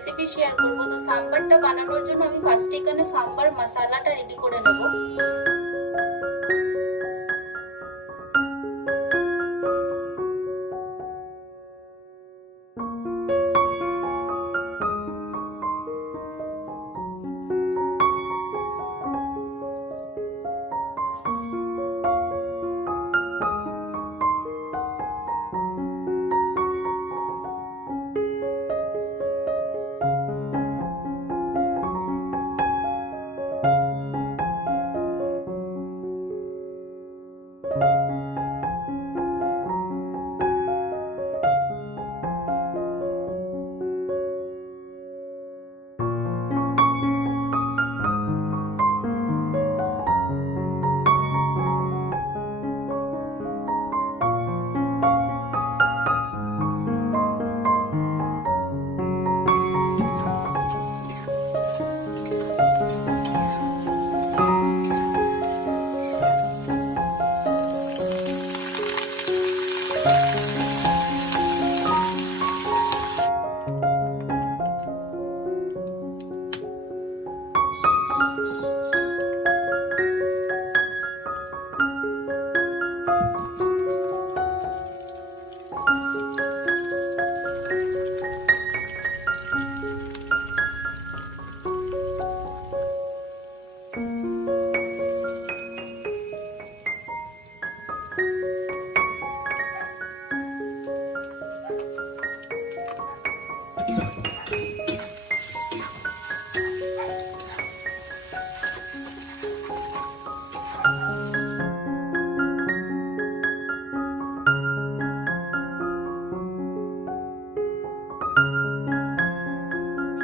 Recipe share করব। তো সাম্বারটা বানানোর জন্য আমি ফার্স্ট এখানে সাম্বার মশলাটা রেডি করে নেব।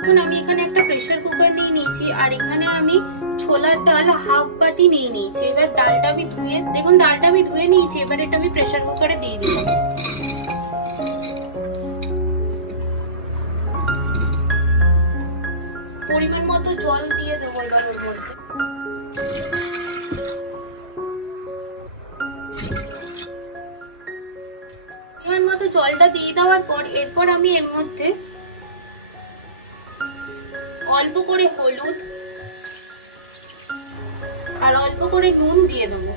এখন আমি এখানে একটা প্রেসার কুকার নিয়ে নিয়েছি আর এখানে আমি ছোলার ডাল হাফ বাটি নিয়ে নিয়েছি। এবার ডালটা আমি ধুয়ে, দেখুন ডালটা আমি ধুয়ে নিয়েছি। এবার এটা আমি প্রেসার কুকারে দিয়ে দিলাম। পরিমাণ মতো জল দিয়ে দেবো এবার ওর মধ্যে। পরিমাণ মতো জলটা দিয়ে দেওয়ার পর এরপর আমি এর মধ্যে অল্প করে হলুদ আর অল্প করে নুন দিয়ে দেবো।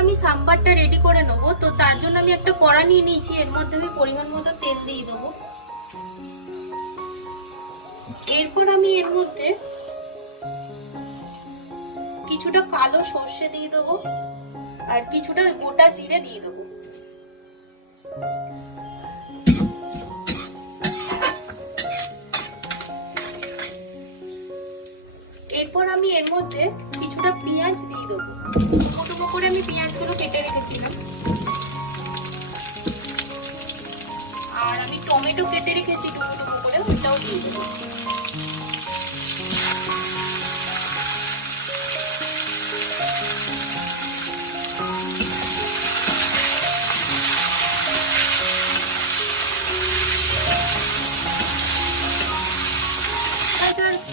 আমি সাম্বারটা রেডি করে নেবো। তো তার জন্য আমি একটা কড়া নিয়ে নিয়েছি। এর মধ্যে আমি পরিমাণ মতো তেল দিয়ে দেবো। এরপর আমি এর মধ্যে কিছুটা কালো সর্ষে দিয়ে দেবো আর কিছুটা গোটা জিরে দিয়ে দেবো। এরপর আমি এর মধ্যে কিছুটা পেঁয়াজ দিয়ে দেবো। টুকরো টুকরো করে আমি পেঁয়াজগুলো কেটে রেখেছিলাম। আর আমি টমেটো কেটে রেখেছি টুকরো টুকরো করে, ওইটাও দিয়ে দেবো।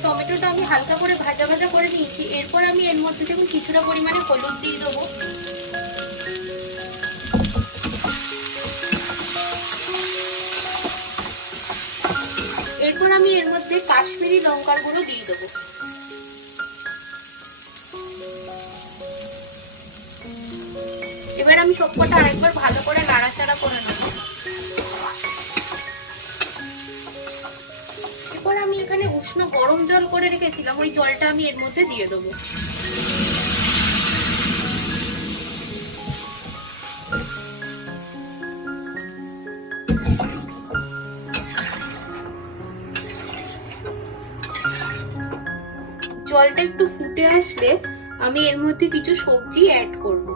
টমেটোটা আমি হালকা করে ভাজা ভাজা করে নিয়েছি। এরপর আমি এর মধ্যে দেখুন কিছুটা পরিমাণে হলুদ দিয়ে দেবো। এরপর আমি এর মধ্যে কাশ্মীরি লঙ্কার গুঁড়ো দিয়ে দেবো। এবার আমি সবকটা আরেকবার ভালো করে নাড়াচাড়া করে নেবো। এরপর আমি এখানে উষ্ণ গরম জল করে রেখেছিলাম, ওই জলটা আমি এর মধ্যে দিয়ে দেবো। জলটা একটু ফুটে আসলে আমি এর মধ্যে কিছু সবজি অ্যাড করব।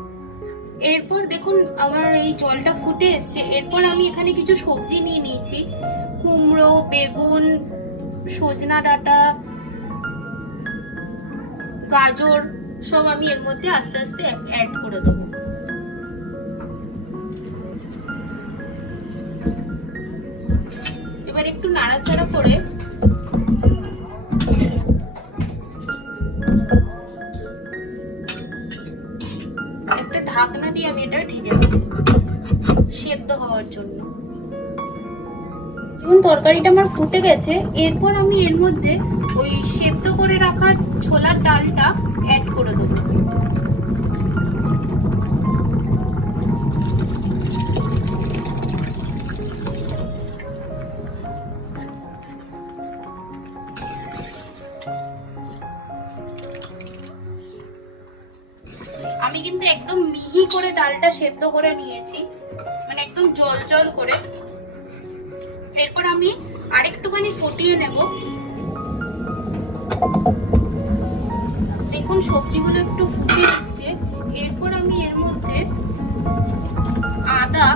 এরপর দেখুন আমার এই জলটা ফুটে এসছে। এরপর আমি এখানে কিছু সবজি নিয়ে নিয়েছি। কুমড়ো, বেগুন, সজনা ডাঁটা, গাজর সব আমি এর মধ্যে আস্তে আস্তে অ্যাড করে দেবো। এবার একটু নাড়াচাড়া করে একটা এখন তরকারিটা আমার ফুটে গেছে। এরপর আমি এর মধ্যে ওই সেদ্ধ করে রাখা ছোলার ডালটা অ্যাড করে দেবো। আমি কিন্তু একদম মিহি করে ডালটা সেদ্ধ করে নিয়েছি, মানে একদম জল জল করে। এরপর আমি আরেকটুখানি ফুটিয়ে নেব। দেখুন সবজিগুলো একটু ফুটে এসছে। এরপর আমি এর মধ্যে আদা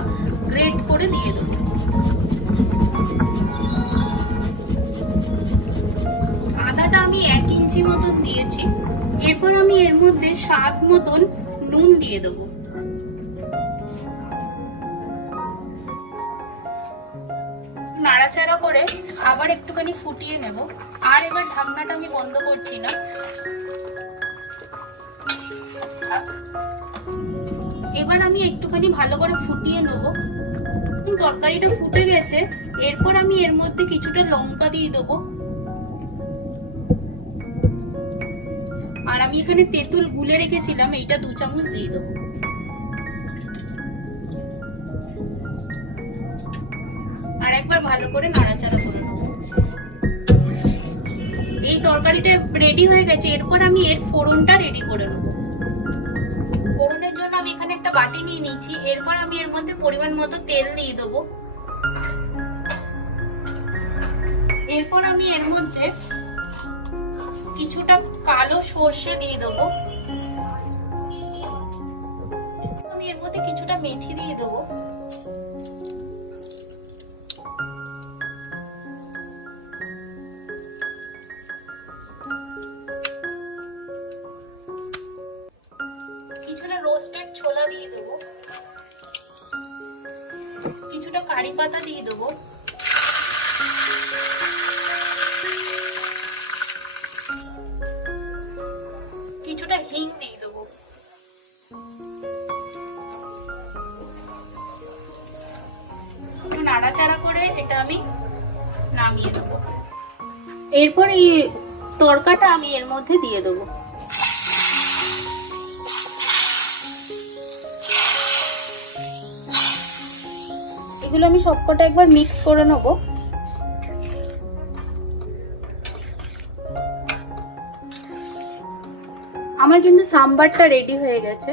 গ্রেট করে দিয়ে দেবো। আদাটা আমি 1 ইঞ্চি মতন দিয়েছি। এরপর আমি এর মধ্যে স্বাদ মতন নুন দিয়ে দেবো। নাড়াচাড়া করে আবার একটুখানি ফুটিয়ে নেব। আর এবার ঢাকনাটা আমি বন্ধ করছি না। এবার আমি একটুখানি ভালো করে ফুটিয়ে নেব। তরকারিটা ফুটে গেছে। এরপর আমি এর মধ্যে কিছুটা লঙ্কা দিয়ে দেবো। আর আমি এখানে তেঁতুল গুলে রেখেছিলাম, এইটা 2 চামচ দিয়ে দেবো। আর একবার ভালো করে নাড়াচাড়া করে নেব। এই তরকারিটা রেডি হয়ে গেছে। এরপর আমি এর ফোড়নটা রেডি করে নেব। ফোড়নের জন্য আমি এখানে একটা বাটি নিয়ে নিয়েছি। এরপর আমি এর মধ্যে পরিমাণ মতো তেল দিয়ে দেবো। এরপর আমি এর মধ্যে কিছুটা কালো সর্ষে দিয়ে দেবো। আমি এর মধ্যে কিছুটা মেথি দিয়ে দেবো। কিছুটা রোস্টেড ছোলা দিয়ে দেবো। কিছুটা কারি পাতা দিয়ে দেবো। কিছুটা হিং দিয়ে দেবো। নাড়াচাড়া করে এটা আমি নামিয়ে দেবো। এরপর এই তরকাটা আমি এর মধ্যে দিয়ে দেবো। এগুলো আমি সবকটা একবার মিক্স করে নেবো। আমার কিন্তু সাম্বারটা রেডি হয়ে গেছে।